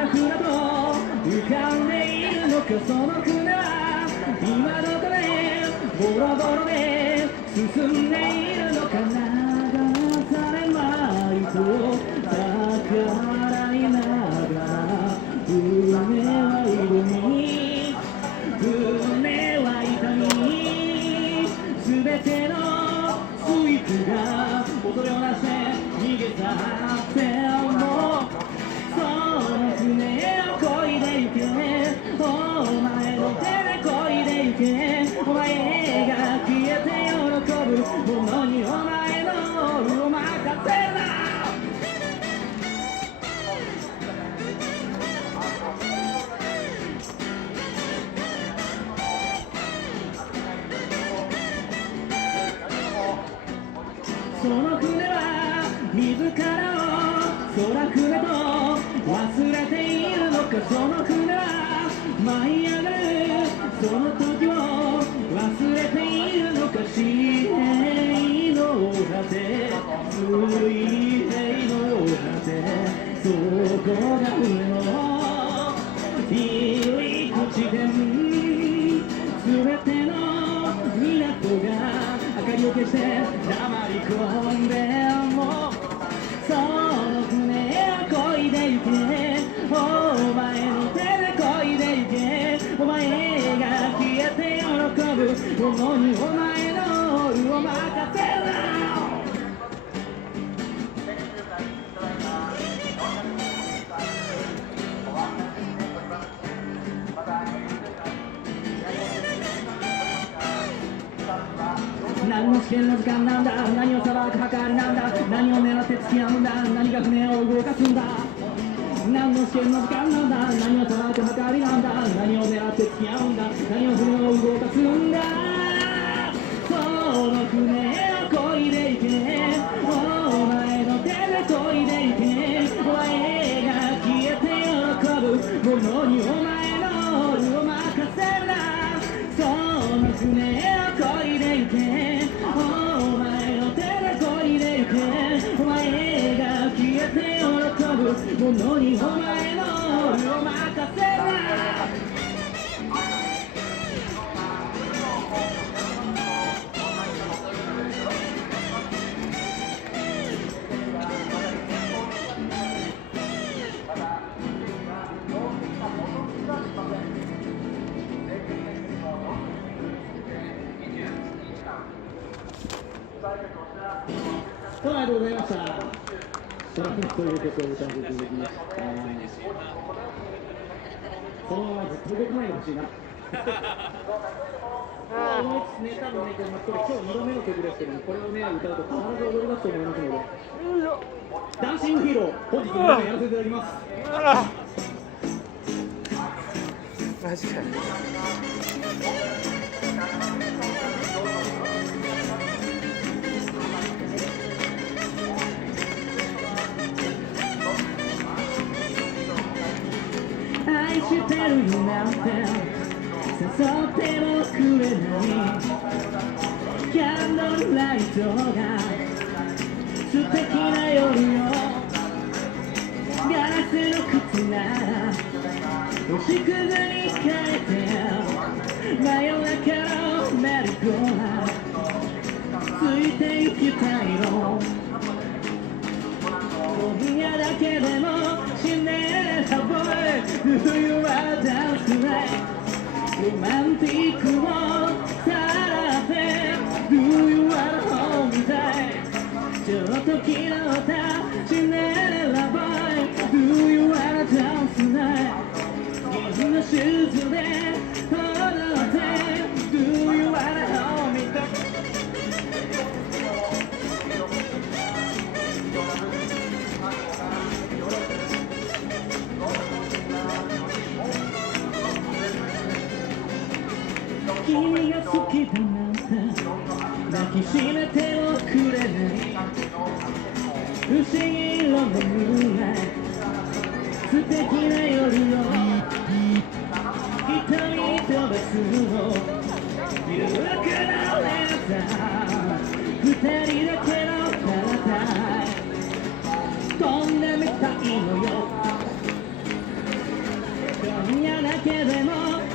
らふらと浮かんでいるのかその船は今どこでボロボロで進んでいるのか流されまいと逆らいながら船は挑み船は痛み全てのスイープが踊りをなして逃げ去ってもその船を漕いでゆけお前の手で漕いでゆけお前が消えて喜ぶものにお前の運を任せるなその船は自らを空船と忘れているのかその船は舞い上がるその時を忘れているのか水平の果て水平の果てそこが船の入り口点全ての港が明かりを消して黙り込んでもその船を漕いでゆけお前の手で漕いでゆけお前が消えて喜ぶものにお前の運を任せるな何の試験の時間なんだ何を裁く計りなんだ何を狙って付き合うんだ何が船を動かすんだ何の試験の時間なんだ何を裁く計りなんだ何を狙って付き合うんだ何を船を動かすんだその船を漕いでいけお前の手で漕いでいけお前が消えて喜ぶものにお前の運を任せるなその船を漕いでいけお前の手で漕いでいけお前が消えて喜ぶものにお前の運を任せるなありがとうございました。そのという曲を歌わせていただきました。このままずっと動かないでほしいな。思いつつね、多分ね、これ今日2度目の曲ですけども、これをね、歌うと必ず踊り出すと思いますので、ダンシングヒーロー、本日2度目やらせていただきます。マジか。愛してるよなんて誘ってもくれないキャンドルライトが素敵な夜よガラスの靴なら星屑に変えて真夜中のメリーゴーラついていきたいの今夜だけでもシンデレラボーイ Do you wanna dance tonight ロマンティックをさらって Do you wanna hold me tight ちょっと気の歌シンデレラボーイ Do you wanna dance tonight 銀のシューズで踊って Do you wanna hold me tight君が好きだなんて抱きしめてもくれない不思議色のムーンライト素敵な夜よ瞳に飛ばすの緩くなれた二人だけのパラダイス飛んでみたいのよだけでも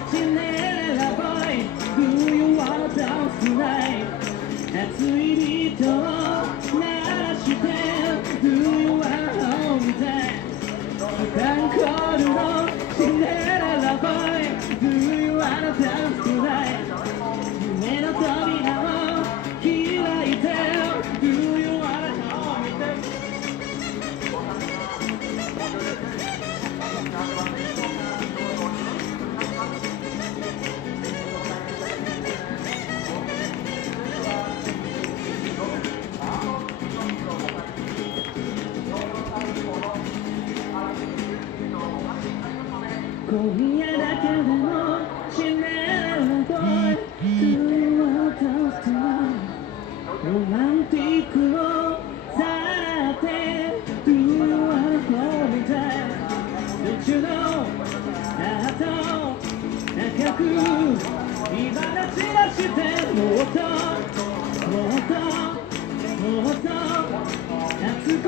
シンデレラボーイ Do you wanna dance tonight 熱いビートを鳴らして Do you wanna hold me tight スタンコールのシンデレラボーイ Do you wanna dance tonight 夢の扉を開いて Do you wanna hold me tight 今夜だけでもシンデレラボーイ Do you wanna dance tonight ロマンティックをさって Do you wanna hold me tight 宇宙のハート高く火花散らしてもっともっともっと熱く